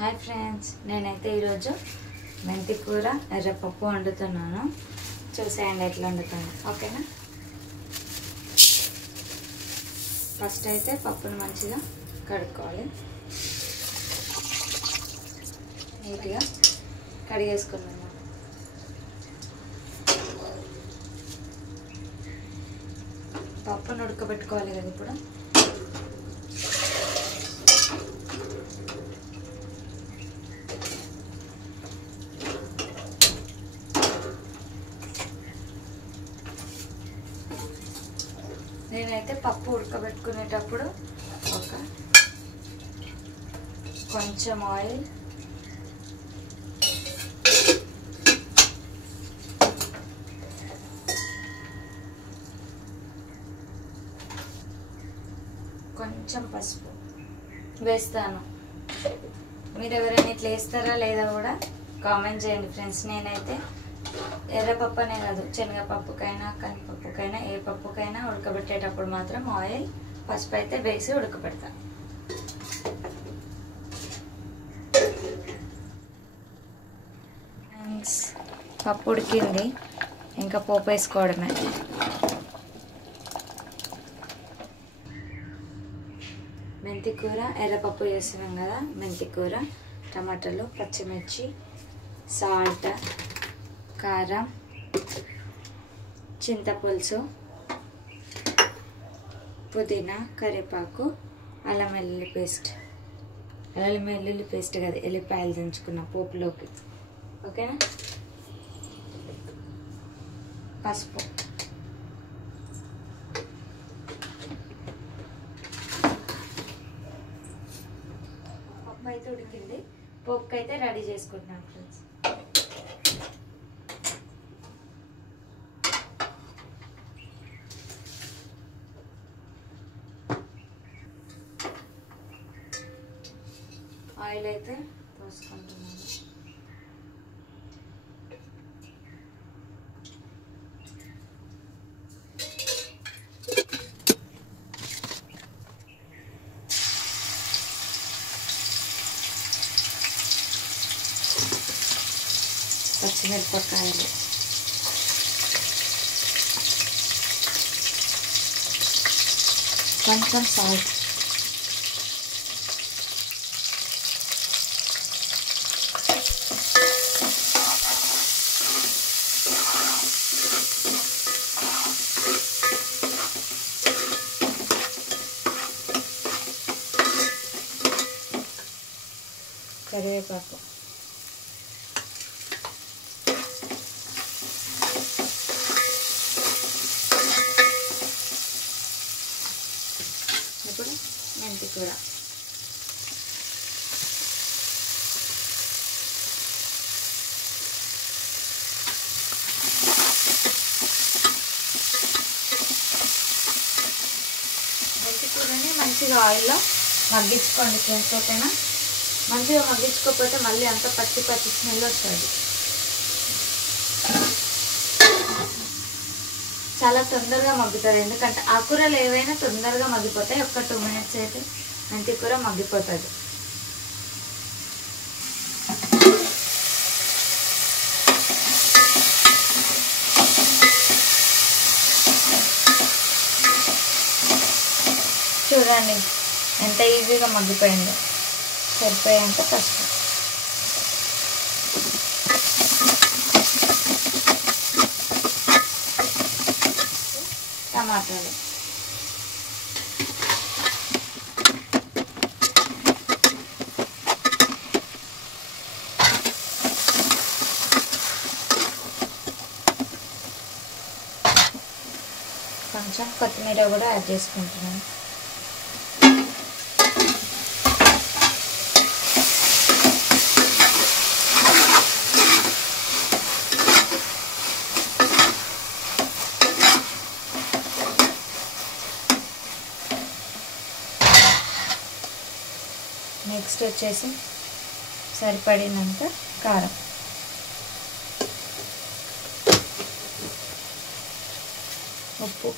Hi friends, నేనైతే ఈరోజు మెంతి కూర ఎర్రపప్పు వండుతున్నాను. చూసేయండి ఎట్లా వండుతాను, ఓకేనా? ఫస్ట్ అయితే పప్పును మంచిగా కడుక్కోవాలి. నీట్గా కడిగేసుకున్నాను. పప్పును ఉడకబెట్టుకోవాలి కదా ఇప్పుడు. నేనైతే పప్పు ఉడకబెట్టుకునేటప్పుడు కొంచెం ఆయిల్, కొంచెం పసుపు వేస్తాను. మీరు ఎవరైనా ఇట్లా వేస్తారా లేదా కూడా కామెంట్ చేయండి ఫ్రెండ్స్. నేనైతే ఎర్రపప్పు అనే కాదు, శనగపప్పుకైనా కందిపప్పుకైనా ఏ పప్పుకైనా ఉడకబెట్టేటప్పుడు మాత్రం ఆయిల్, పసుపు అయితే వేసి ఉడకబెడతాను. పప్పు ఉడికింది, ఇంకా పోపు వేసుకోవడమే. మెంతి కూర ఎర్రపప్పు చేస్తున్నాం కదా. మెంతి కూర, టమాటాలు, పచ్చిమిర్చి, సాల్ట్, కారం, చింతపులుసు, పుదీనా, కరివేపాకు, అల్లం వెల్లుల్లి పేస్ట్. అల్లం వెల్లుల్లి పేస్ట్ కదా, ఎల్లిపాయలు దంచుకున్న పోపులోకి, ఓకేనా? పసుపు, పప్పు అయితే ఉడికింది. పోపుకి అయితే రెడీ చేసుకుంటున్నాను ఫ్రెండ్స్. ఆయిల్ అయితే పోసుకుంటున్నాను. పచ్చిమిరపకాయలు, కొంచెం సాల్ట్, కరివేపాకు, ఇప్పుడు మెంతి కూర. మెంతి కూరని మంచిగా ఆయిల్లో మగ్గించుకోండి ఫ్రెండ్స్, ఓకేనా? మంచిగా మగ్గించుకోకపోతే మళ్ళీ అంత పచ్చి పచ్చి స్మెల్ వస్తుంది. చాలా తొందరగా మగ్గుతుంది, ఎందుకంటే ఆ కూరలు ఏవైనా తొందరగా మగ్గిపోతాయి. ఒక 2 minutes అయితే మెంతి కూర మగ్గిపోతుంది. చూడండి ఎంత ఈజీగా మగ్గిపోయిందో. సరిపోయేంత పసుపు, టమాటాలు, కొంచెం కొత్తిమీర కూడా యాడ్ చేసుకుంటున్నాను. నెక్స్ట్ వచ్చేసి సరిపడినంత కారం, ఉప్పు,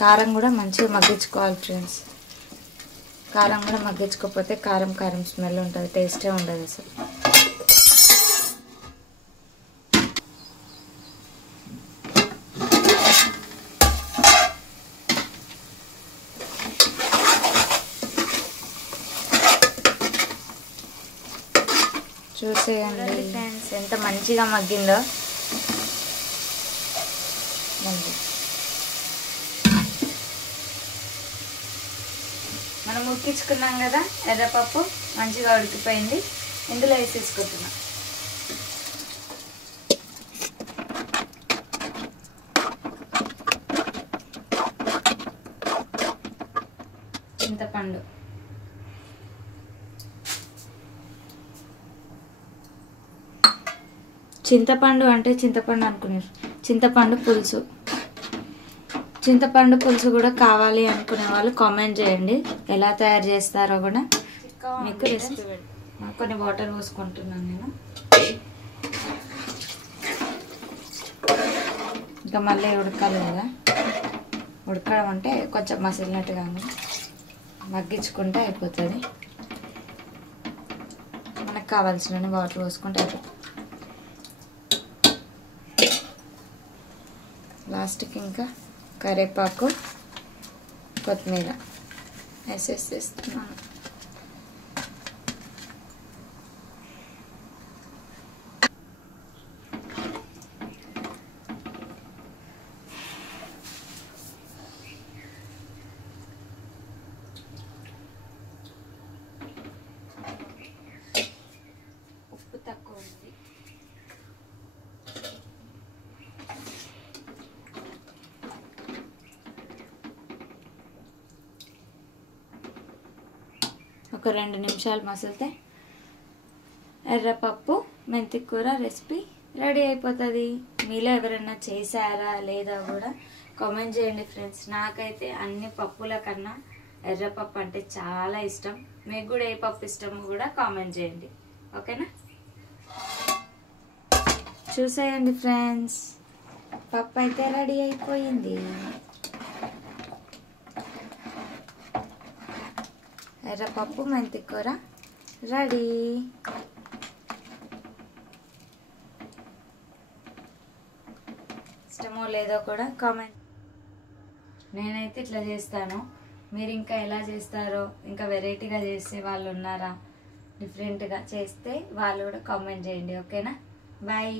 కారం కూడా మంచిగా మగ్గించుకోవాలి ఫ్రెండ్స్. కారం కూడా మగ్గించుకోకపోతే కారం కారం స్మెల్ ఉంటుంది, టేస్టే ఉండదు అసలు. చూసేయండి ఫ్రెండ్స్ ఎంత మంచిగా మగ్గిందో. మనం ఉడికించుకున్నాం కదా ఎర్రపప్పు, మంచిగా ఉడికిపోయింది. ఇందులో వేసేసుకుంటున్నాం. చింతపండు, చింతపండు అంటే చింతపండు అనుకున్నారు, చింతపండు పులుసు. చింతపండు పులుసు కూడా కావాలి అనుకునే వాళ్ళు కామెంట్ చేయండి, ఎలా తయారు చేస్తారో కూడా మీకు రెసిపీ. కొన్ని వాటర్ పోసుకుంటున్నాను నేను. ఇంకా మళ్ళీ ఉడకాలి కదా, ఉడకడం అంటే కొంచెం మసిలినట్టుగా మగ్గించుకుంటే అయిపోతుంది. మనకు కావాల్సిన వాటర్ పోసుకుంటే అయిపోతుంది. లాస్ట్కి ఇంకా కరివేపాకు, కొత్తిమీర వేసేస్తున్నాను. ఉప్పు తక్కువ ఉంది. ఒక 2 నిమిషాలు మసిలితే ఎర్రపప్పు మెంతి కూర రెసిపీ రెడీ అయిపోతుంది. మీలో ఎవరైనా చేశారా లేదా కూడా కామెంట్ చేయండి ఫ్రెండ్స్. నాకైతే అన్ని పప్పుల కన్నా ఎర్రపప్పు అంటే చాలా ఇష్టం. మీకు కూడా ఏ పప్పు ఇష్టమో కూడా కామెంట్ చేయండి, ఓకేనా? చూసేయండి ఫ్రెండ్స్, పప్పు అయితే రెడీ అయిపోయింది. ఎర్రపప్పు మెంతి కూర రెడీ. ఇష్టమో లేదో కూడా కామెంట్. నేనైతే ఇట్లా చేస్తాను, మీరు ఇంకా ఎలా చేస్తారో, ఇంకా వెరైటీగా చేసే వాళ్ళు ఉన్నారా, డిఫరెంట్గా చేస్తే వాళ్ళు కూడా కామెంట్ చేయండి, ఓకేనా? బాయ్.